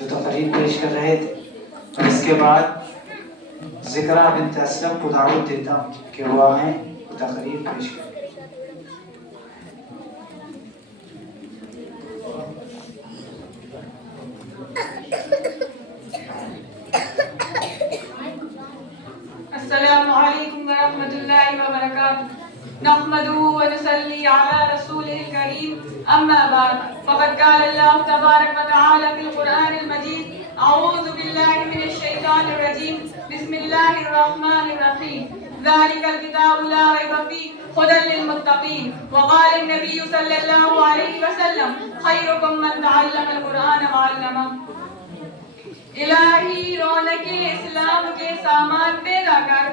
جو تقریر پیش کر رہے تھے، اور اس کے بعد ذکرہ بنت اسلم کو دعوت دیتا ہوں کہ وہ آئیں وہ تقریر پیش کریں۔ السلام علیکم ورحمۃ اللہ وبرکاتہ۔ نحمده ونصلي على رسوله الكريم اما بعد فقد قال الله تبارك وتعالى في القرآن المجيد اعوذ بالله من الشیطان الرجیم بسم اللہ الرحمن الرحیم ذلك الكتاب لا ريب فيه هدى للمتقين وقال النبي صلی اللہ علیہ وسلم خيركم من تعلم القرآن وعلمه۔ الہی رونق اسلام کے سامان پیدا کر،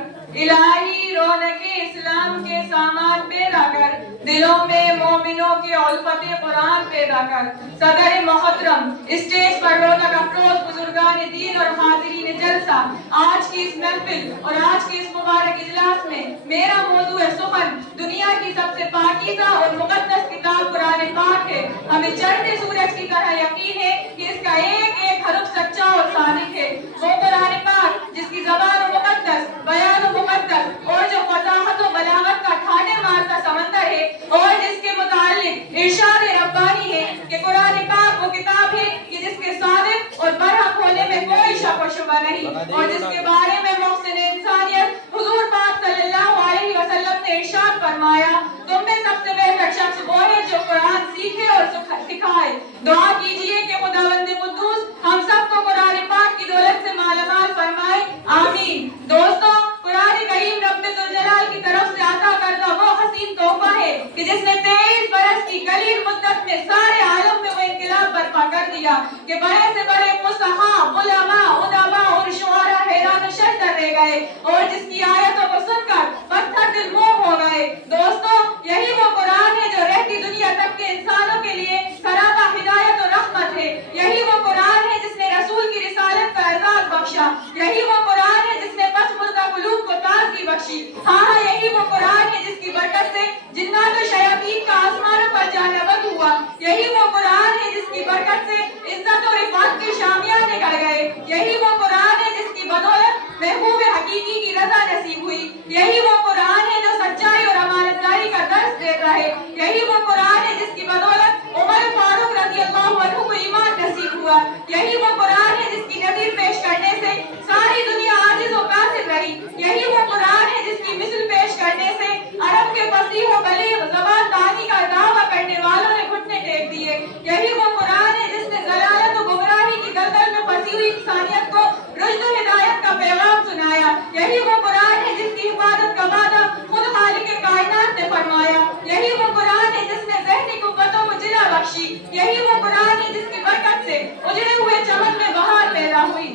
الہی رونق اسلام کے سامان پیدا کر، دلوں میں مومنوں کے الفت قرآن پیدا کر۔ صدر محترم، اسٹیج پر رونق افروز بزرگان دین اور حاضرین جلسہ، آج کی اس محفل اور آج کے اس مبارک اجلاس میں میرا موضوع سخن دنیا کی سب سے پاکیزہ اور مقدس کتاب قرآن پاک ہے۔ ہمیں چڑھتے سورج کی طرح یقین ہے کہ اس کا ایک ایک حرف سچا اور صادق ہے۔ وہ قرآن پاک جس کی زبان و مقدس، بیان و مقدس اور جو فصاحت و بلاغت کا ٹھانے مارتا سمندر ہے، اور جس کے متعلق ارشاد ربانی ہے کہ قرآن پاک وہ کتاب ہے کہ جس کے صادق اور برحق ہونے میں کوئی شک و شبہ نہیں، اور جس کے بارے میں محسن انسانیت حضور پاک صلی اللہ علیہ وسلم نے ارشاد فرمایا تم میں سب سے بہتر شخص وہ ہے جو قرآن سیکھے اور سکھائے۔ دعا کیجئے کہ خداوند قدوس ہم سب کو قرآن پاک کی دولت سے مالا مال فرمائے، آمین۔ دوستو، قرآن کریم رب ذوالجلال کی طرف سے عطا کردہ وہ حسین تحفہ ہے کہ جس نے 23 برس کی قلیل مدت میں سارے عالم میں وہ انقلاب برپا کر دیا کہ بڑے سے بڑے فصحاء، علماء، ادباء اور شعراء حیران و شہر رہ گئے، اور جس کی آیتوں کو سن کر پتھر دل موم ہو گئے۔ دوستو، یہی وہ قرآن ہے جو رہتی دنیا تک کے انسانوں کے لیے سراپا ہدایت و رحمت ہے۔ یہی وہ قرآن ہے جس نے رسول کی رسالت کا اعزاز بخشا۔ یہی وہ قرآن ہے جس نے پس مردہ قلوب کو تازگی بخشی۔ ہاں، یہی وہ قرآن ہے جس کی برکت سے جنات و شیاطین کا آسمانوں پر جانبت ہوا۔ یہی وہ قرآن ہے جس کی برکت سے عزت و رفعت کے شامیان نکل گئے۔ یہی وہ قرآن ہے جس کی بدولت محبوب حقیقی کی رضا نصیب ہوئی۔ یہی وہ قرآن ہے جو سچائی اور امانت داری کا درس دیتا ہے۔ یہی وہ قرآن ہے جس کی بدولت عمر فاروق رضی اللہ عنہ کو ایمان نصیب ہوا۔ یہی وہ قرآن ہے جس کی نظیر پیش کرنے سے ساری دنیا عاجز و کاسر رہی۔ یہی وہ قرآن ہے جس کی مثل پیش کرنے سے عرب کے فصیح و بلیغ زبان دانی کا دعویٰ کرنے والوں نے گھٹنے ٹیک دیے۔ یہی وہ قرآن ہے جس نے ضلالت و گمراہی کی دلدل میں پھنسی ہوئی انسانیت کو رشد و ہدایت کا پیغام سنایا۔ یہی وہ قرآن ہے جس کی حفاظت کا وعدہ خود خالق کائنات نے فرمایا۔ یہی وہ قرآن ہے جس نے ذہنی قوتوں کو جلا بخشی۔ یہی وہ قرآن ہے جس کی برکت سے اجڑے ہوئے چمن میں بہار پیدا ہوئی۔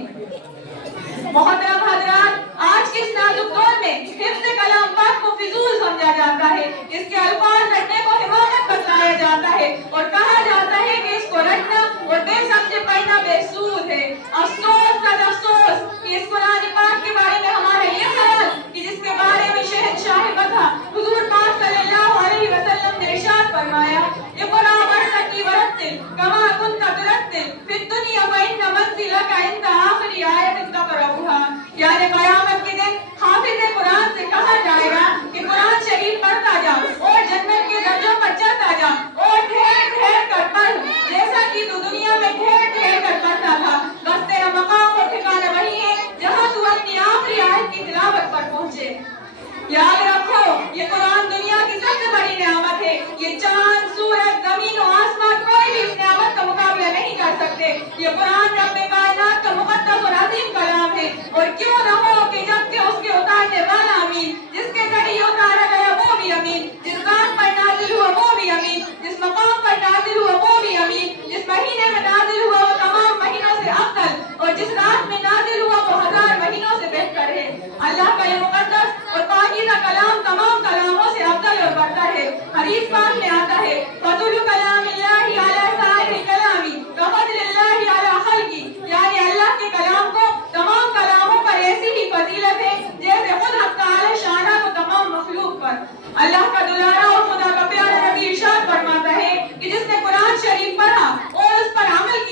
محترم حضرات، آج کے اس نازک دور میں حفظ کلام پاک کو فضول سمجھا جاتا ہے، اس کے الفاظ رٹنے کو حماقت بتلایا جاتا ہے، اور کہا جاتا ہے کہ اس کو رٹنا اور بے سمجھے پڑھنا بے سود ہے۔ افسوس صد افسوس کہ اس قرآن پاک کے بارے میں ہمارا یہ خیال کہ جس کے بارے میں شہنشاہ مدح حضور پاک صلی اللہ علیہ وسلم نے ارشاد فرمایا اقرأ ورتقی ورتل کما کنت ترتل فی الدنیا فإن منزلک عند آخر آیت تقرأها، یعنی قیامت کے دن حافظ قرآن سے کہا جائے گا کہ قرآن شریف پڑھتا جا اور جنت کے درجوں پر چڑھتا جا، اور ڈھیر ڈھیر کر پڑھ جیسا کہ تو دنیا میں ڈھیر ڈھیر کر پڑھتا تھا، بس تیرا مقام اور ٹھکانہ وہی ہے جہاں تو اپنی آخری آیت کی تلاوت پر پہنچے۔ یاد رکھو، یہ قرآن دنیا کی سب سے بڑی نعمت ہے۔ یہ چاند، سورج، زمین و آسمان کوئی بھی اس نعمت کا مقابلہ نہیں کر سکتے۔ یہ قرآن رب کائنات کا مقدس اور عظیم کلام ہے، اور کیوں نہ ہو کہ جب کہ اس کے اتارنے والا امین، جس کے ذریعے اتارا گیا وہ بھی امین، جس ذات پر نازل ہوا وہ بھی امین، جس مقام پر نازل ہوا وہ بھی امین، جس مہینے میں نازل ہوا وہ تمام مہینوں سے افضل، اور جس رات میں نازل ہوا وہ 1000 مہینوں سے بہتر ہے۔ اللہ کا یہ مقدس اور پاکیزہ کلام تمام کلاموں سے افضل اور برتر ہے۔ حدیث پاک میں آتا ہے فضل کلام اللہ علی سائر الکلام کفضل اللہ علی خلقی، یعنی اللہ کے کلام کو تمام کلاموں پر ایسی ہی فضیلت ہے جیسے خود حق تعالی شانہ کو تمام مخلوق پر۔ اللہ کا دلارا اور خدا کا پیارا نبی ارشاد فرماتا ہے کہ جس نے قرآن شریف پڑھا اور اس پر عمل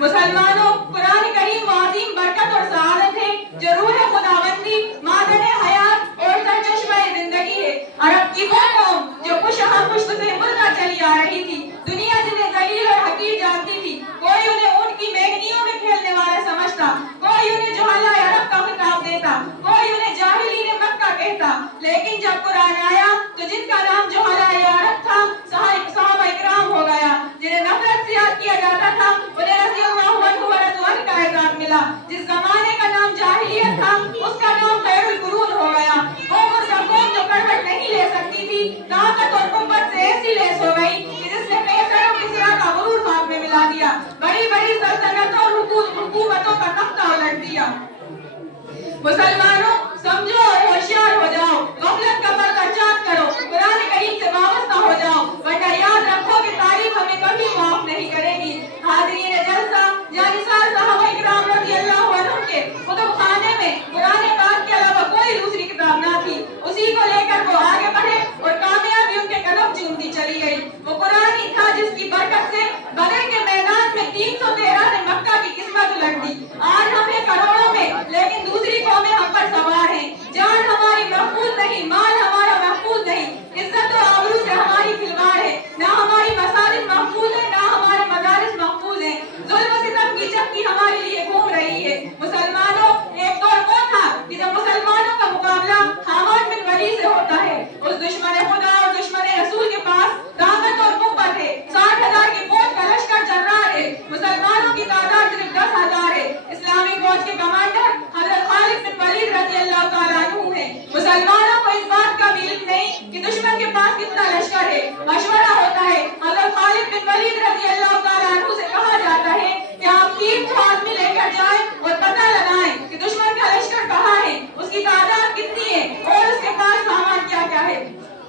مسلمانوں، قرآن کریم وہ عظیم برکت اور سعادت ہے جو روح خداوندی، معدن حیات اور سرچشمہ زندگی ہے۔ عرب کی وہ قوم جو پشت سے ملکہ چلی آ رہی تھی، دنیا جنہیں ذلیل اور حقیر جانتی تھی، کوئی انہیں اونٹ کی میگنیوں میں کھیلنے والا سمجھتا، کوئی انہیں جہلاء عرب کا خطاب دیتا، کوئی انہیں جاہلین مکہ کہتا، لیکن جب قرآن آیا تو جن کا نام جہلاء عرب تھا صحابہ اکرام ہو گیا، جنہیں نفرت سے یاد کیا جاتا تھا، انہیں رضی اللہ عنہ و رضوان کا اعزاز ملا۔ جس زمانے کا نام جاہلیت تھا اس کا نام خیر القرون ہو گیا۔ قوم اور سب قوم جو کروٹ نہیں لے سکتی تھی، طاقت اور قوت سے ایسی لیس ہو گئی کہ جس نے قیصر و کسریٰ کا غرور خاک میں ملا دیا، بڑی بڑی سلطنتوں اور حکومتوں کا تختہ الٹ دیا۔ مسلمانوں، سمجھو اور ہوشیار ہو جاؤ، غفلت کا پردہ چاک کرو، قرآن کریم سے وابستہ ہو جاؤ، ورنہ یاد رکھو کہ تاریخ ہمیں کبھی معاف نہیں کرے گی۔ حاضرین جلسہ، جانثار صحابہ اکرام رضی اللہ عنہم کے کتب خانے میں قرآن پاک کے علاوہ کوئی دوسری کتاب نہ تھی، اسی کو لے کر وہ آگے بڑھے اور کامیابی ان کے قدم چومتی چلی گئی۔ وہ قرآن ہی تھا جس کی برکت سے بدر کے میدان میں 313 نے مکہ کی قسمت الٹ دی۔ آج ہم ہیں کروڑوں میں، لیکن دوسری قومیں ہم پر سوار ہیں۔ جان ہماری محفوظ نہیں، مال ہمارا محفوظ نہیں، عزت و آبرو سے ہماری کھلواڑ ہے، نہ ہماری مساجد محفوظ ہے، نہ ہمارے مدارس محفوظ ہیں، ظلم و ستم کی چکی ہمارے لیے گھوم رہی ہے۔ مسلمانوں، ایک دور وہ تھا کہ جب مسلمانوں کا مقابلہ حامد بن ولید سے ہوتا ہے، اس دشمن خدا اور دشمن رسول کے پاس طاقت اور قوت ہے، 60,000 کی فوج کا لشکر جرار ہے، مسلمانوں کی تعداد صرف 10,000 ہے۔ اسلامی فوج کے کمانڈر حضرت خالد بن ولید رضی اللہ تعالیٰ عنہ ہیں۔ مسلمانوں کو اس بات کا بھی علم نہیں کہ دشمن کے پاس کتنا لشکر ہے، مشورہ ہوتا ہے۔ حضرت خالد بن ولید رضی اللہ تعالیٰ عنہ سے کہا جاتا ہے کہ آپ 300 آدمی لے کر جائیں اور پتہ لگائیں کہ دشمن کا لشکر کہاں ہے، اس کی تعداد کتنی ہے اور اس کے پاس سامان کیا کیا ہے۔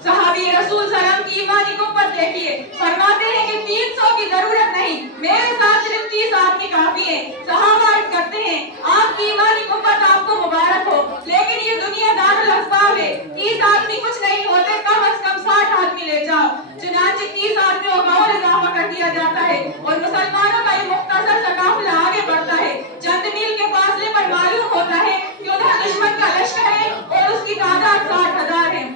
صحابی رسول صلی اللہ علیہ وسلم کی ایمانی قوت دیکھیے، فرماتے ہیں کہ 300 کی ضرورت نہیں، میرے ساتھ صرف 30 آدمی کافی ہیں۔ صحابہ عرض کرتے ہیں آپ کی ایمانی قوت آپ کو مبارک ہو، لیکن یہ دنیا دار الاسباب ہے، 30 آدمی کچھ نہیں ہوتے، کم از کم 60 آدمی لے جاؤ۔ چنانچہ 30 آدمیوں کا اور اضافہ کر دیا جاتا ہے اور مسلمانوں کا یہ مختصر سا قافلہ آگے بڑھتا ہے۔ چند میل کے فاصلے پر معلوم ہوتا ہے کہ ادھر دشمن کا لشکر ہے اور اس کی تعداد 60,000 ہے۔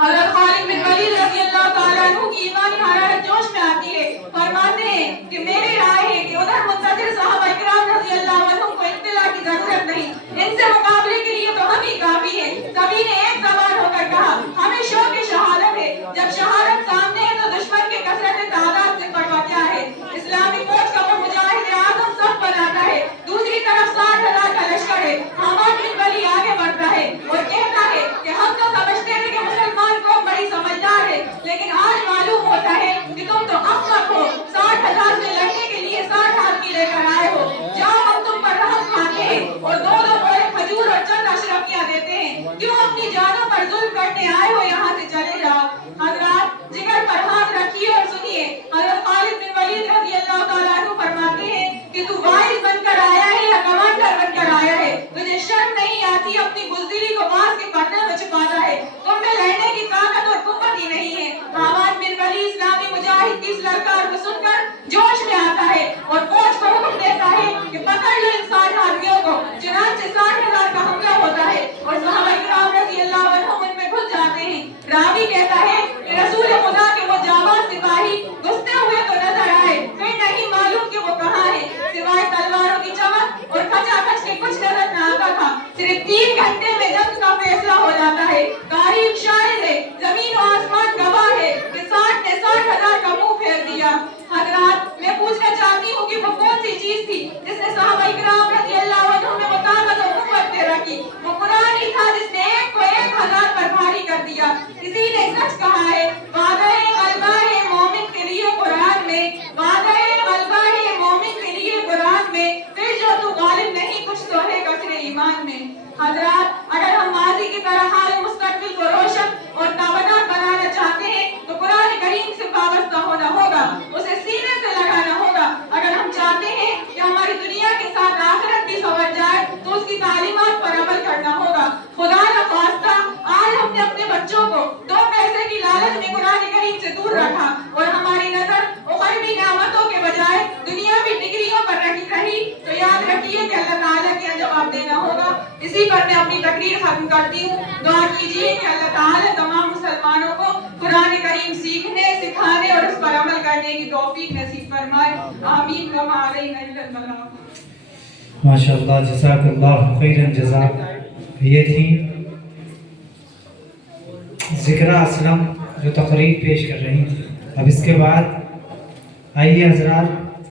حضرت خالد بن ولید رضی اللہ تعالیٰ عنہ کی ایمانی حرارت جوش میں آتی ہے، فرماتے ہیں کہ میری رائے ہے کہ ادھر منتظر صحابہ اکرام رضی اللہ عنہ کو اطلاع کی ضرورت نہیں، ان سے مقابلے کے لیے تو ہم ہی کافی ہیں۔ سبھی نے ایک زبان ہو کر کہا ہمیں شوق شہادت ہے۔ جب شہادت سامنے ہے تو دشمن کے کثرت تعداد سے پرواہ کیا ہے۔ اسلامی فوج کا وہ مجاہد اعظم سب بناتا ہے، دوسری طرف 60,000 کا لشکر ہے۔ حامد بن ولید آگے بڑھتا ہے اور کہتا ہے کہ ہم تو سمجھتے ہیں کہ مسلمان قوم بڑی سمجھدار ہے، لیکن آج معلوم ہوتا ہے کہ تم تو احمق ہو، 60,000 سے لڑنے کے لیے 60 آدمی لے کر آئے ہو۔ جاؤ ہم تم پر رحم کھاتے ہیں اور 2 بوئے کھجور اور چند اشرفیاں دیتے ہیں، کیوں اپنی جانوں پر ظلم کرنے آئے ہو، یہاں سے چلے جاؤ۔ حضرات جگر پر ہاتھ رکھیے اور سنیے، حضرت خالد بن ولید رضی اللہ تعالیٰ عنہ فرماتے ہیں کہ تو وائس بن کر آیا ہے یا کمانڈر بن کر آیا ہے، تجھے شرم نہیں آتی، اپنی بزدلی کو باز کے پردے میں چھپاتا ہے، تم میں لڑنے کی طاقت اور قوت ہی نہیں ہے۔ حامد بن ولید اسلامی مجاہد کی اس للکار کو سن کر جوش میں آتا ہے اور فوج کو حکم دیتا ہے کہ پکڑ لو ان 60 آدمیوں کو۔ چنانچہ 60,000 کا حملہ ہوتا ہے اور صحابہ اکرام رضی اللہ عنہم ان میں گھس جاتے ہیں۔ راوی کہتا ہے کہ رسول خدا کے وہ جانباز سپاہی گھستے ہوئے تو نظر آئے، پھر نہیں معلوم کہ وہ کہاں ہے، سوائے تلواروں کی چمک اور کھچا کھچ کے کچھ نظر نہ آتا تھا۔ صرف 3 گھنٹے میں جنگ کا فیصلہ ہو جاتا ہے۔ تاریخ شاہد ہے، زمین و آسمان گواہ ہے کہ 60 نے 60,000 کا منہ پھیر دیا۔ حضرات میں پوچھنا چاہتی ہوں کہ وہ کون سی چیز تھی جس نے صحابہ اکرام رضی اللہ عنہم میں وہ طاقت اور قوت پیدا کی؟ وہ قرآن ہی تھا جس نے ایک کو 1,000 پر بھاری کر دیا۔ کسی نے سچ کہا ہے، وعدہ غلبہ ہے مومن کے لیے قرآن میں، وعدہ غلبہ ہے مومن کے لیے قرآن میں، پھر جو تو غالب نہیں کچھ تو ہے کثر ایمان میں۔ حضرات اگر ہم ماضی کی طرح حال مستقبل کو روشن اور تابناک بنانا چاہتے ہیں تو قرآن کریم سے وابستہ ہونا ہوگا، اسے سینے سے لگانا ہوگا۔ اگر ہم چاہتے ہیں کہ ہماری دنیا کے ساتھ آخرت بھی سنور جائے تو اس کی تعلیمات پر عمل کرنا ہوگا۔ خدا نخواستہ آج ہم نے اپنے بچوں کو 2 پیسے کی لالچ میں قرآن اسی پر میں اپنی تقریر ختم کرتی ہوں. دعا کیجیے کہ اللہ تعالیٰ تمام مسلمانوں کو قرآن کریم سیکھنے، سکھانے اور اس پر عمل کرنے کی توفیق نصیب فرمائے. آمین. وما علینا الا البلاغ. ماشاء اللہ، جزاک اللہ خیرن جزا. یہ تھی ذکرہ اسلم جو تقریر پیش کر رہی تھی. اب اس کے بعد آئیے حضرات